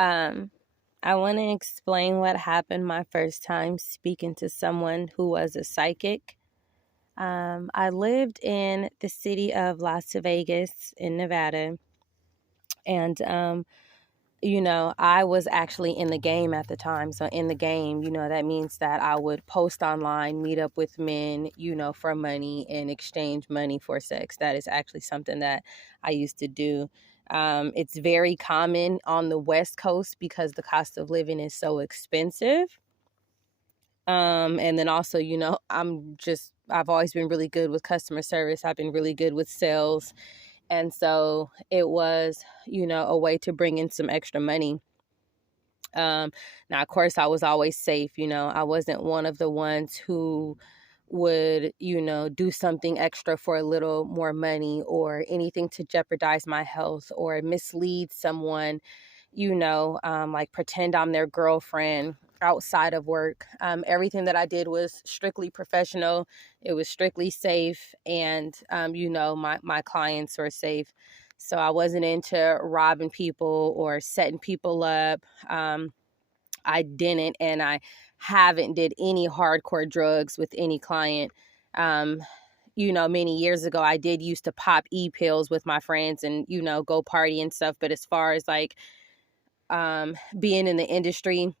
Um, I want to explain what happened my first time speaking to someone who was a psychic. I lived in the city of Las Vegas in Nevada, and I was actually in the game at the time. So in the game, that means that I would post online, meet up with men, for money and exchange money for sex. That is actually something that I used to do. It's very common on the West Coast because the cost of living is so expensive. And then also, I've always been really good with customer service. I've been really good with sales. And so it was, a way to bring in some extra money. Now, of course, I was always safe. I wasn't one of the ones who would, do something extra for a little more money or anything to jeopardize my health or mislead someone, like pretend I'm their girlfriend outside of work. Everything that I did was strictly professional. It was strictly safe. And, my clients were safe. So I wasn't into robbing people or setting people up. I didn't, and I haven't did any hardcore drugs with any client. Many years ago, I did used to pop e-pills with my friends and, go party and stuff. But as far as like being in the industry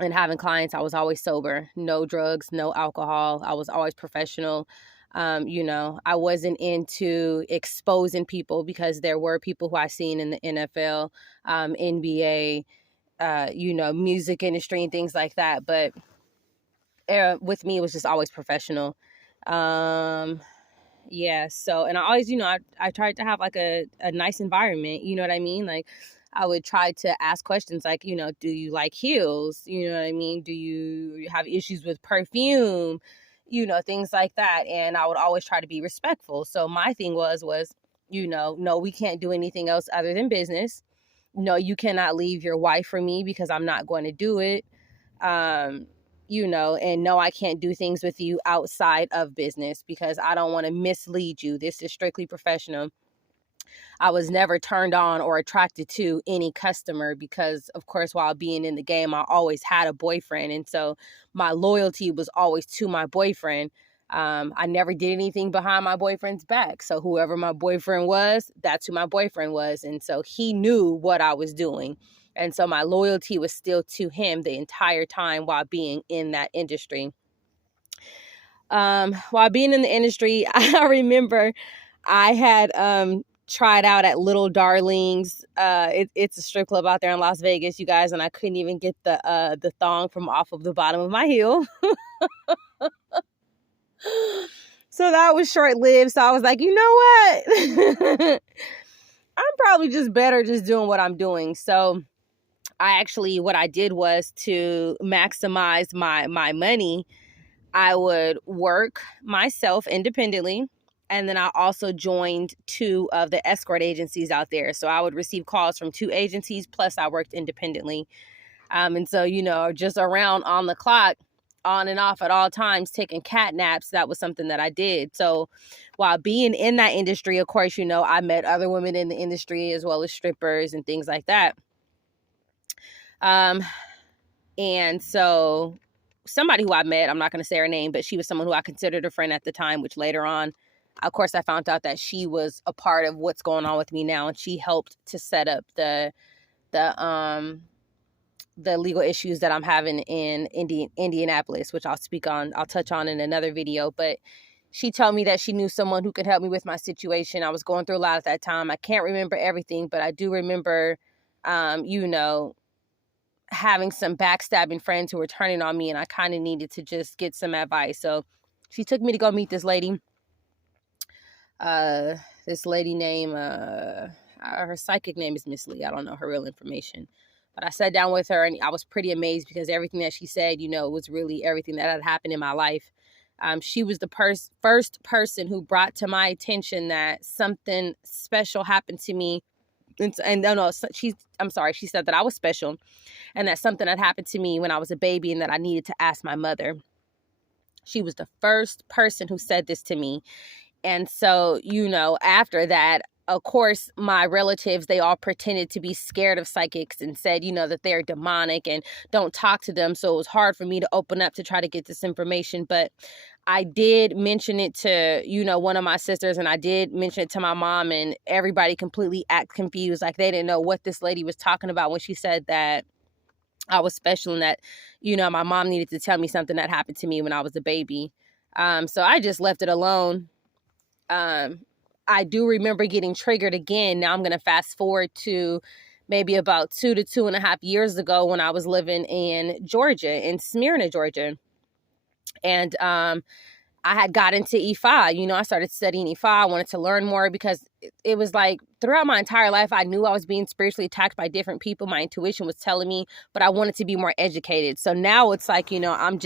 and having clients, I was always sober. No drugs, no alcohol. I was always professional. I wasn't into exposing people because there were people who I seen in the NFL, NBA, music industry and things like that. But with me, it was just always professional. Yeah. So, and I always, I tried to have like a nice environment. You know what I mean? Like, I would try to ask questions like, do you like heels? You know what I mean? Do you have issues with perfume? Things like that. And I would always try to be respectful. So my thing was, no, we can't do anything else other than business. No, you cannot leave your wife for me because I'm not going to do it. And no, I can't do things with you outside of business because I don't want to mislead you. This is strictly professional. I was never turned on or attracted to any customer because, of course, while being in the game, I always had a boyfriend. And so my loyalty was always to my boyfriend. I never did anything behind my boyfriend's back. So whoever my boyfriend was, that's who my boyfriend was. And so he knew what I was doing. And so my loyalty was still to him the entire time while being in that industry. While being in the industry, I remember I had tried out at Little Darlings. It's a strip club out there in Las Vegas, you guys, and I couldn't even get the thong from off of the bottom of my heel. So that was short-lived. So I was like, you know what? I'm probably just better just doing what I'm doing. So what I did was to maximize my money. I would work myself independently. And then I also joined 2 of the escort agencies out there. So I would receive calls from 2 agencies, plus I worked independently. And so, just around on the clock, on and off at all times, taking cat naps, that was something that I did. So while being in that industry, of course, I met other women in the industry as well as strippers and things like that. And so somebody who I met, I'm not going to say her name, but she was someone who I considered a friend at the time, which later on, of course, I found out that she was a part of what's going on with me now. And she helped to set up the legal issues that I'm having in Indianapolis, which I'll touch on in another video. But she told me that she knew someone who could help me with my situation. I was going through a lot at that time. I can't remember everything, but I do remember, having some backstabbing friends who were turning on me, and I kind of needed to just get some advice. So she took me to go meet this lady. This lady named, her psychic name is Miss Lee. I don't know her real information. But I sat down with her, and I was pretty amazed because everything that she said, was really everything that had happened in my life. She was the first person who brought to my attention that something special happened to me. And no, she said that I was special and that something had happened to me when I was a baby and that I needed to ask my mother. She was the first person who said this to me. And so, after that, of course, my relatives, they all pretended to be scared of psychics and said, that they're demonic and don't talk to them. So it was hard for me to open up to try to get this information. But I did mention it to, one of my sisters, and I did mention it to my mom, and everybody completely act confused. Like they didn't know what this lady was talking about when she said that I was special and that, my mom needed to tell me something that happened to me when I was a baby. So I just left it alone. I do remember getting triggered again. Now I'm going to fast forward to maybe about 2.5 years ago when I was living in Georgia, in Smyrna, Georgia. And I had got into Ifa. I started studying Ifa. I wanted to learn more because it was like throughout my entire life, I knew I was being spiritually attacked by different people. My intuition was telling me, but I wanted to be more educated. So now it's like, I'm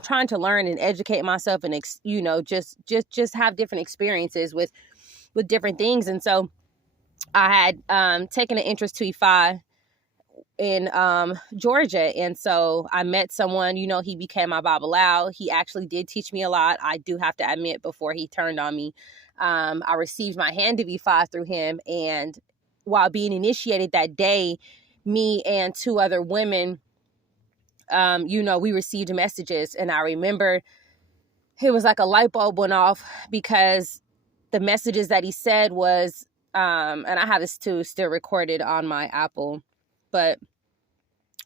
trying to learn and educate myself and, just have different experiences with different things. And so I had taken an interest to Ifa in Georgia. And so I met someone, he became my babalow. He actually did teach me a lot, I do have to admit, before he turned on me. I received my hand of Ifa through him. And while being initiated that day, me and 2 other women, we received messages. And I remember it was like a light bulb went off because the messages that he said was, and I have this too still recorded on my Apple, but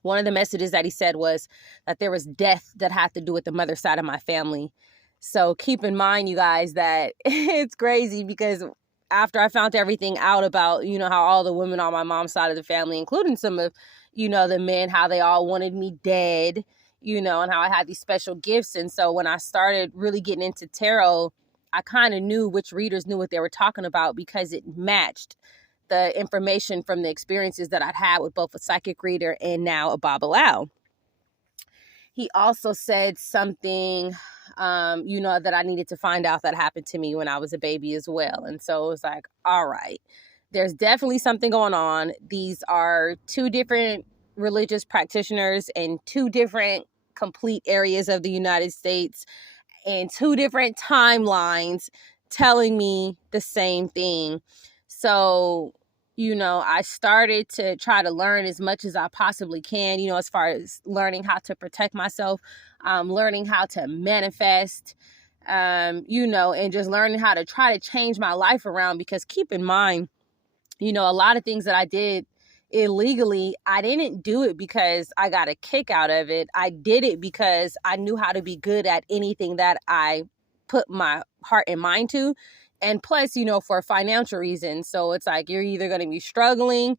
one of the messages that he said was that there was death that had to do with the mother side of my family. So keep in mind, you guys, that it's crazy because after I found everything out about, how all the women on my mom's side of the family, including some of, the men, how they all wanted me dead, and how I had these special gifts. And so when I started really getting into tarot, I kind of knew which readers knew what they were talking about because it matched the information from the experiences that I'd had with both a psychic reader and now a babalow. He also said something, that I needed to find out that happened to me when I was a baby as well. And so it was like, all right, there's definitely something going on. These are 2 different religious practitioners in 2 different complete areas of the United States and 2 different timelines telling me the same thing. So, I started to try to learn as much as I possibly can, as far as learning how to protect myself, learning how to manifest, and just learning how to try to change my life around. Because keep in mind, a lot of things that I did illegally, I didn't do it because I got a kick out of it. I did it because I knew how to be good at anything that I put my heart and mind to. And plus, for financial reasons. So it's like, you're either going to be struggling,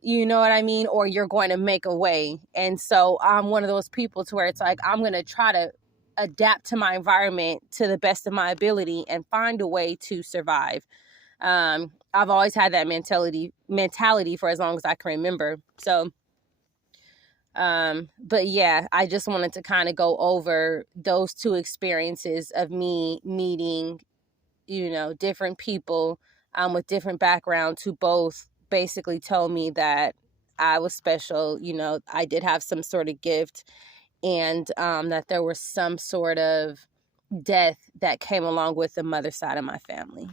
you know what I mean, or you're going to make a way. And so I'm one of those people to where it's like, I'm going to try to adapt to my environment to the best of my ability and find a way to survive. I've always had that mentality for as long as I can remember. So, but yeah, I just wanted to kind of go over those 2 experiences of me meeting, different people, with different backgrounds who both basically told me that I was special. I did have some sort of gift, and, that there was some sort of death that came along with the mother side of my family.